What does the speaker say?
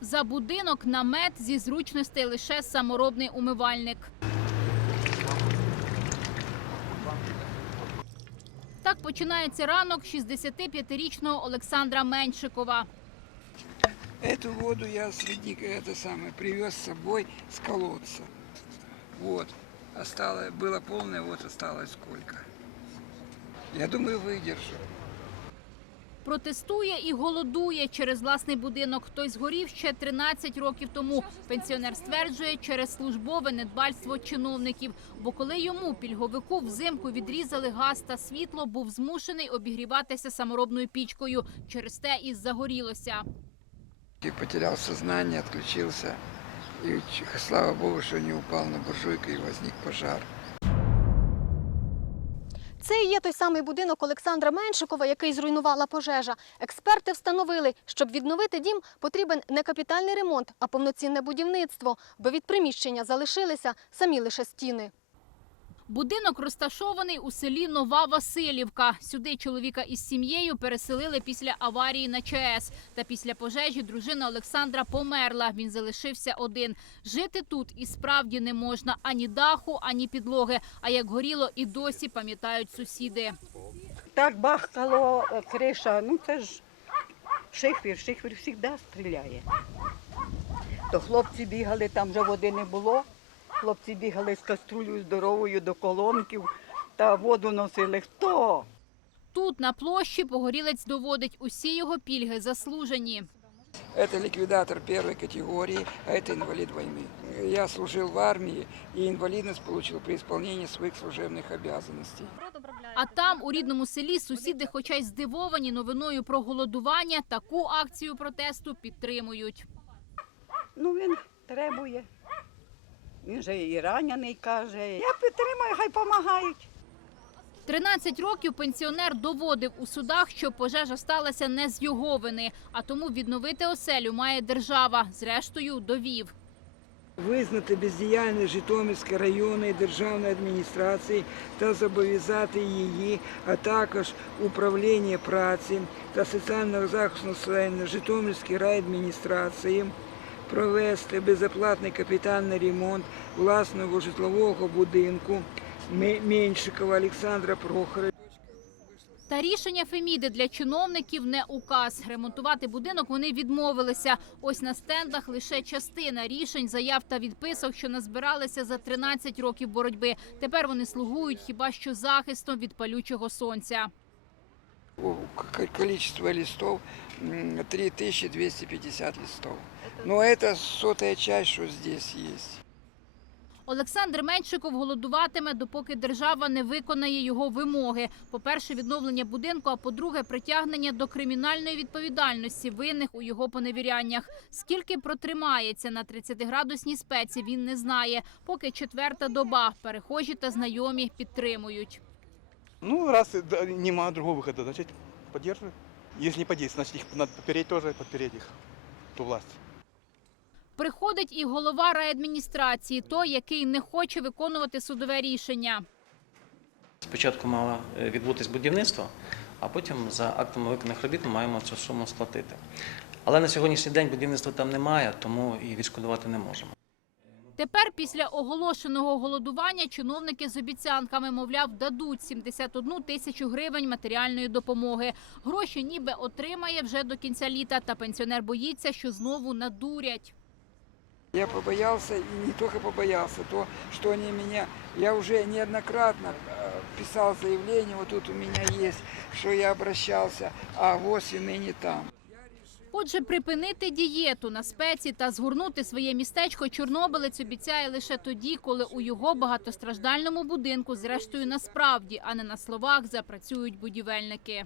За будинок намет зі зручностей лише саморобний умивальник. Так починається ранок 65-річного Олександра Меншикова. Эту воду я с ледника это самое привез с собой с колодца. Вот. Осталось, было полное, вот осталось сколько. Я думаю, выдержу. Протестує і голодує через власний будинок. Той згорів ще 13 років тому. Пенсіонер стверджує, через службове недбальство чиновників. Бо коли йому пільговику взимку відрізали газ та світло, був змушений обігріватися саморобною пічкою. Через те і загорілося. И потерял сознание, отключился. И ч- слава богу, что не упал на буржуйку и возник пожар. Це і є той самий будинок Олександра Меншикова, який зруйнувала пожежа. Експерти встановили, щоб відновити дім, потрібен не капітальний ремонт, а повноцінне будівництво, бо від приміщення залишилися самі лише стіни. Будинок розташований у селі Нова Васильівка. Сюди чоловіка із сім'єю переселили після аварії на ЧАЕС. Та після пожежі дружина Олександра померла. Він залишився один. Жити тут і справді не можна ані даху, ані підлоги. А як горіло, і досі пам'ятають сусіди. Так бахкало е, криша, ну це ж шифер, шифер завжди стріляє. То хлопці бігали, там вже води не було. Хлопці бігали з каструлею здоровою до колонків та воду носили. Хто? Тут на площі погорілець доводить усі його пільги заслужені. Это ликвидатор первой категории, а это инвалид войны. Я служил в армии и инвалидность получил при исполнении своих служебных обязанностей. А там, у рідному селі, сусіди, хоча й здивовані новиною про голодування, таку акцію протесту підтримують. Ну він требує. він же і ранений каже. Я підтримую, хай допомагають. 13 років пенсіонер доводив у судах, що пожежа сталася не з його вини, а тому відновити оселю має держава. Зрештою, довів. Визнати бездіяльність Житомирської районної державної адміністрації та зобов'язати її, а також управління праці та соціального захисту населення Житомирської райадміністрації провести безоплатний капітальний ремонт власного житлового будинку Ме- Меншикова Олександра Прохоровича. Та рішення Феміди для чиновників не указ. Ремонтувати будинок вони відмовилися. Ось на стендах лише частина рішень, заяв та відписок, що назбиралися за 13 років боротьби. Тепер вони слугують хіба що захистом від палючого сонця. Количество листов м, 3250 листов. Но это сотая часть, что здесь есть. Олександр Меншиков голодуватиме, допоки держава не виконає його вимоги. По-перше, відновлення будинку, а по-друге, притягнення до кримінальної відповідальності винних у його поневіряннях. Скільки протримається на 30-градусній спеці, він не знає. Поки четверта доба. Перехожі та знайомі підтримують. Ну, раз да, нема другого выхода, значит, поддерживаю. Если не подействует, значит, их надо подпереть тоже, подпереть их, ту власть. Приходить і голова райадміністрації, той, який не хоче виконувати судове рішення. Спочатку мало е, відбутись будівництво, а потім за актами виконаних робіт ми маємо цю суму сплатити. Але на сьогоднішній день будівництва там немає, тому і відшкодувати не можемо. Тепер після оголошеного голодування чиновники з обіцянками, мовляв, дадуть 71 тисячу гривень матеріальної допомоги. Гроші ніби отримає вже до кінця літа, та пенсіонер боїться, що знову надурять. Я побоялся, и не только побоялся, то, что они меня... Я уже неоднократно э, писал заявление, вот тут у меня есть, что я обращался, а ВОЗ и ныне там. Отже, припинити дієту на спеці та згорнути своє містечко чорнобилець обіцяє лише тоді, коли у його багатостраждальному будинку, зрештою, насправді, а не на словах, запрацюють будівельники.